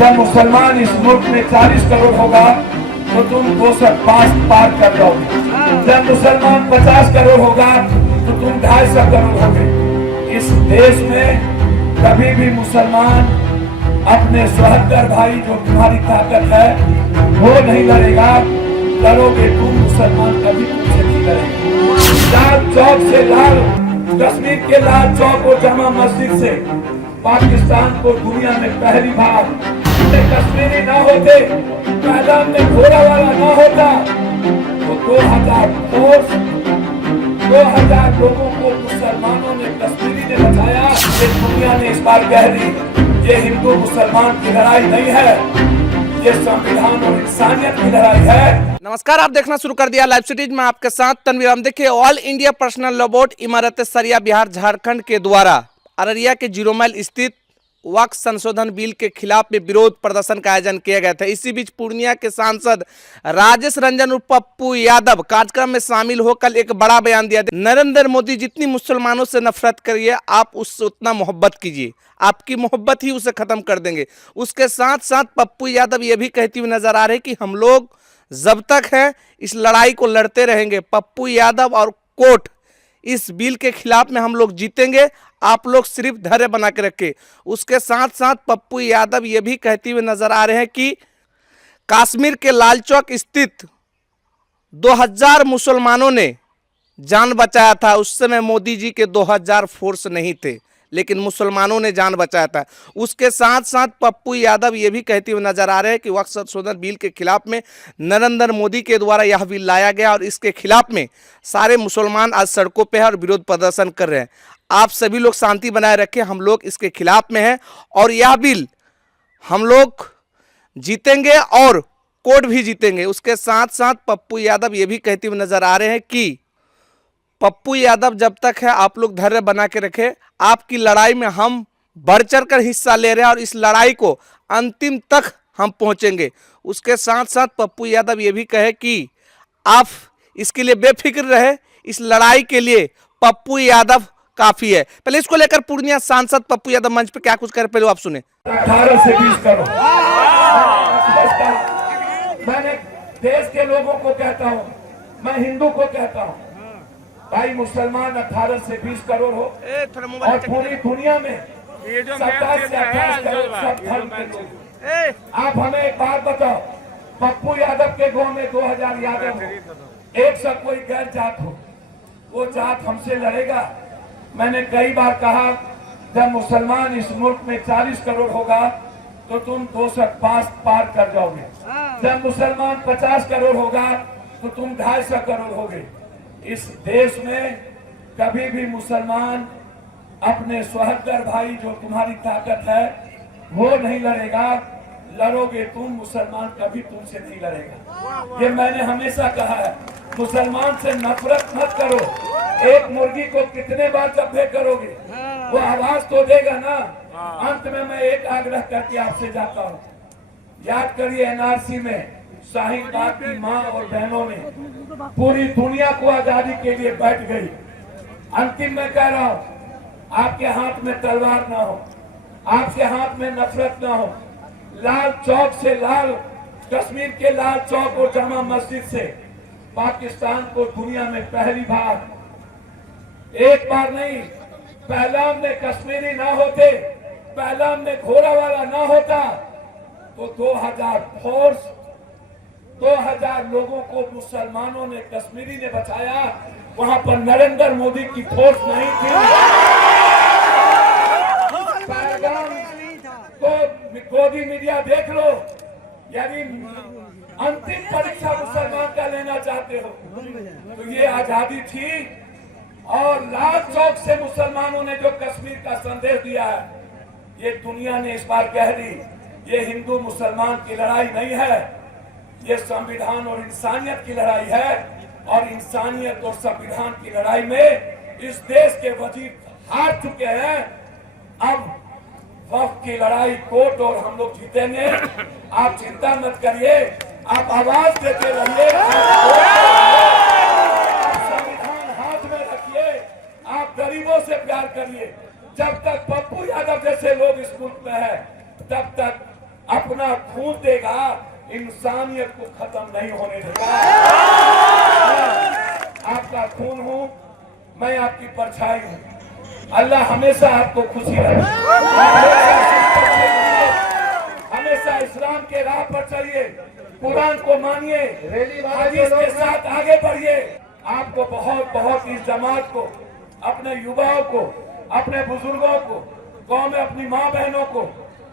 जब मुसलमान इस मुल्क में 40 करोड़ होगा तो तुम 205 पार कर जाओगे। जब मुसलमान 50 करोड़ होगा तो तुम 250 करोड़ होगे। इस देश में कभी भी मुसलमान अपने सोहदर भाई जो तुम्हारी ताकत है वो नहीं लड़ेगा। लड़ोगे तुम, मुसलमान कभी तुमसे नहीं लड़ेगा। लाल चौक से कश्मीर के लाल चौक और जामा मस्जिद से पाकिस्तान को दुनिया में पहली बार कश्मीरी ना होते, मैदान में घोड़ा वाला ना होता तो 2000 लोगों को मुसलमानों ने कश्मीरी ने बचाया। ये दुनिया ने इस बार कह दी ये हिंदू मुसलमान की लड़ाई नहीं है, ये संविधान और इंसानियत की लड़ाई है। नमस्कार, आप देखना शुरू कर दिया लाइव सिटीज में आपके साथ तनवीर। हम देखिए, all India personal law board इमारत सरिया बिहार झारखंड के द्वारा अररिया के 0 माइल स्थित वक्फ संशोधन बिल के खिलाफ में विरोध प्रदर्शन का आयोजन किया गया था। इसी बीच पूर्णिया के सांसद राजेश रंजन उर्फ पप्पू यादव कार्यक्रम में शामिल होकर एक बड़ा बयान दिया। नरेंद्र मोदी जितनी मुसलमानों से नफरत करिए आप उससे उतना मोहब्बत कीजिए, आपकी मोहब्बत ही उसे खत्म कर देंगे। उसके साथ साथ पप्पू यादव ये भी कहती हुई नजर आ रहे कि हम लोग जब तक है इस लड़ाई को लड़ते रहेंगे। पप्पू यादव और कोर्ट इस बिल के खिलाफ में हम लोग जीतेंगे, आप लोग सिर्फ धैर्य बना के रखें। उसके साथ साथ पप्पू यादव ये भी कहते हुए नजर आ रहे हैं कि कश्मीर के लाल चौक स्थित 2000 मुसलमानों ने जान बचाया था। उस समय मोदी जी के 2000 फोर्स नहीं थे, लेकिन मुसलमानों ने जान बचाया था। उसके साथ साथ पप्पू यादव ये भी कहते हुए नजर आ रहे हैं कि वक्फ संशोधन बिल के खिलाफ में नरेंद्र मोदी के द्वारा यह बिल लाया गया और इसके खिलाफ में सारे मुसलमान आज सड़कों पे हैं और विरोध प्रदर्शन कर रहे हैं। आप सभी लोग शांति बनाए रखें, हम लोग इसके खिलाफ में हैं और यह बिल हम लोग जीतेंगे और कोर्ट भी जीतेंगे। उसके साथ साथ पप्पू यादव ये भी कहते हुए नजर आ रहे हैं कि पप्पू यादव जब तक है आप लोग धैर्य बना के रखें, आपकी लड़ाई में हम बढ़ चढ़ कर हिस्सा ले रहे हैं और इस लड़ाई को अंतिम तक हम पहुंचेंगे। उसके साथ साथ पप्पू यादव ये भी कहे कि आप इसके लिए बेफिक्र रहे, इस लड़ाई के लिए पप्पू यादव काफी है। पहले इसको लेकर पूर्णिया सांसद पप्पू यादव मंच पे क्या कुछ करे पहले आप सुने। 18 से 20 करोड़ मैंने देश के लोगों को कहता हूं, मैं हिंदू को कहता हूं, भाई मुसलमान 18 से 20 करोड़ हो और पूरी दुनिया में 27 से 28 करोड़ सब धर्म के लोग। आप हमें एक बात बताओ, पप्पू यादव के गांव में 2000 यादव हो, एक सा कोई गैर जात हो, वो जात हमसे लड़ेगा? मैंने कई बार कहा जब मुसलमान इस मुल्क में 40 करोड़ होगा तो तुम 205 पार कर जाओगे। जब मुसलमान 50 करोड़ होगा तो तुम 250 करोड़ होगे। इस देश में कभी भी मुसलमान अपने सोहदर भाई जो तुम्हारी ताकत है वो नहीं लड़ेगा। लड़ोगे तुम, मुसलमान कभी तुमसे नहीं लड़ेगा। ये मैंने हमेशा कहा है, मुसलमान से नफरत मत करो। एक मुर्गी को कितने बार जब्बे करोगे, वो आवाज तो देगा ना। अंत में मैं एक आग्रह करके आपसे जाता हूँ, याद करिए एनआरसी में शाहीन बाग की माँ और बहनों ने पूरी दुनिया को आजादी के लिए बैठ गई। अंतिम में कह रहा हूँ, आपके हाथ में तलवार ना हो, आपके हाथ में नफरत ना हो। लाल चौक से कश्मीर के लाल चौक और जामा मस्जिद से पाकिस्तान को दुनिया में पहली बार, एक बार नहीं, पहला में कश्मीरी ना होते, पहला में घोड़ा वाला ना होता तो 2000 फोर्स 2000 लोगों को मुसलमानों ने कश्मीरी ने बचाया। वहां पर नरेंद्र मोदी की फोर्स नहीं थी। तो मोदी मीडिया देख लो, यदि अंतिम परीक्षा मुसलमान का लेना चाहते हो तो ये आजादी थी। और लाल चौक से मुसलमानों ने जो कश्मीर का संदेश दिया है, ये दुनिया ने इस बार कह दी ये हिंदू मुसलमान की लड़ाई नहीं है, ये संविधान और इंसानियत की लड़ाई है। और इंसानियत और संविधान की लड़ाई में इस देश के वजीर हार चुके हैं। अब वक्त की लड़ाई कोर्ट और हम लोग जीतेंगे। आप चिंता मत करिए, आप आवाज देते रहिए, संविधान हाथ में रखिए, आप गरीबों से प्यार करिए। जब तक पप्पू यादव जैसे लोग इस मुल्क में है तब तक अपना खून देगा, इंसानियत को खत्म नहीं होने देगा। आपका खून हूं, मैं आपकी परछाई हूं। अल्लाह हमेशा आपको खुशी रखे, हमेशा इस्लाम के राह पर चलिए, कुरान को मानिए, हदीस के साथ आगे बढ़िए। आपको बहुत बहुत इस जमात को, अपने युवाओं को, अपने बुजुर्गों को, गांव में अपनी माँ बहनों को,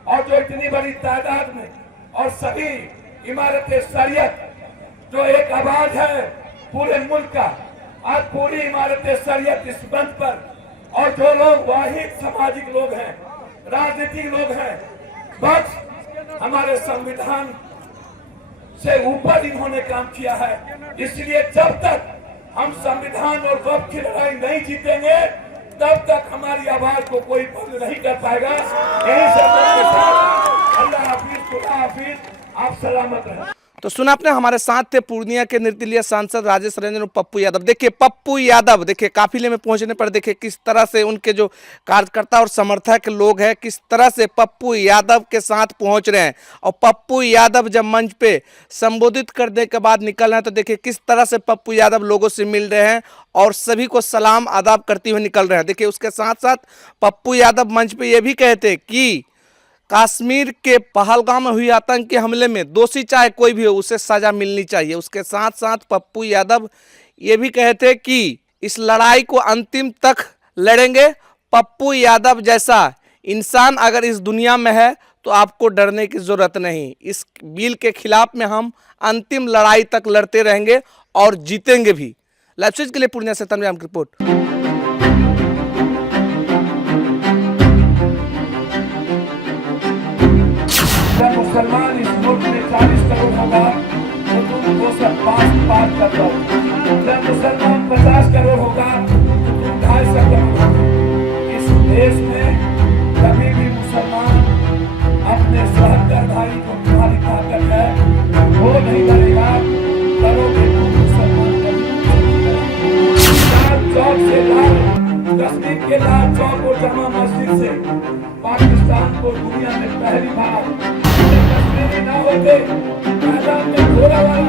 और जो इतनी बड़ी तादाद में, और सभी इमारत शरीयत जो एक आवाज है पूरे मुल्क का, आज पूरी इमारत शरीयत इस बंद पर, और जो लोग वाहिद सामाजिक लोग हैं, राजनीतिक लोग हैं, बस हमारे संविधान से ऊपर इन्होंने काम किया है। इसलिए जब तक हम संविधान और वक्त की लड़ाई नहीं जीतेंगे, तब तक हमारी आवाज को कोई बंद नहीं कर पाएगा। यही सब अल्लाह हाफिज, खुदा हाफिज, आप सलामत रहें। तो सुना आपने, हमारे साथ थे पूर्णिया के निर्दलीय सांसद राजेश रंजन और पप्पू यादव। देखिए पप्पू यादव, देखिए काफिले में पहुंचने पर देखिए किस तरह से उनके जो कार्यकर्ता और समर्थक लोग हैं, किस तरह से पप्पू यादव के साथ पहुंच रहे हैं। और पप्पू यादव जब मंच पे संबोधित करने के बाद निकल रहे हैं, तो देखिए किस तरह से पप्पू यादव लोगों से मिल रहे हैं और सभी को सलाम आदाब करते हुए निकल रहे हैं। देखिए उसके साथ साथ पप्पू यादव मंच पे ये भी कहते कि कश्मीर के पहलगाम में हुई आतंकी हमले में दोषी चाहे कोई भी हो, उसे सजा मिलनी चाहिए। उसके साथ साथ पप्पू यादव ये भी कहते कि इस लड़ाई को अंतिम तक लड़ेंगे। पप्पू यादव जैसा इंसान अगर इस दुनिया में है तो आपको डरने की जरूरत नहीं। इस बिल के खिलाफ में हम अंतिम लड़ाई तक लड़ते रहेंगे और जीतेंगे भी। लाइव स्ट्रीम के लिए पूर्णिया से तन्वी की रिपोर्ट। जब मुसलमान इस मुल्क में 40 करोड़ होगा तो तुम 205 पार कर दो। जब मुसलमान 50 करोड़ होगा तो तुम 250 करोड़ होगा। इस देश में कभी भी मुसलमान अपने 77 भाई को तुम्हारी ताकत है वो नहीं लड़ेगा, करोगे तुम मुसलमान कभी। लाल चौक से कश्मीर के लाल चौक और जमा मस्जिद से पाकिस्तान को दुनिया में पहली बार कश्मीरी ना होते, मैदान में घोड़ा वाला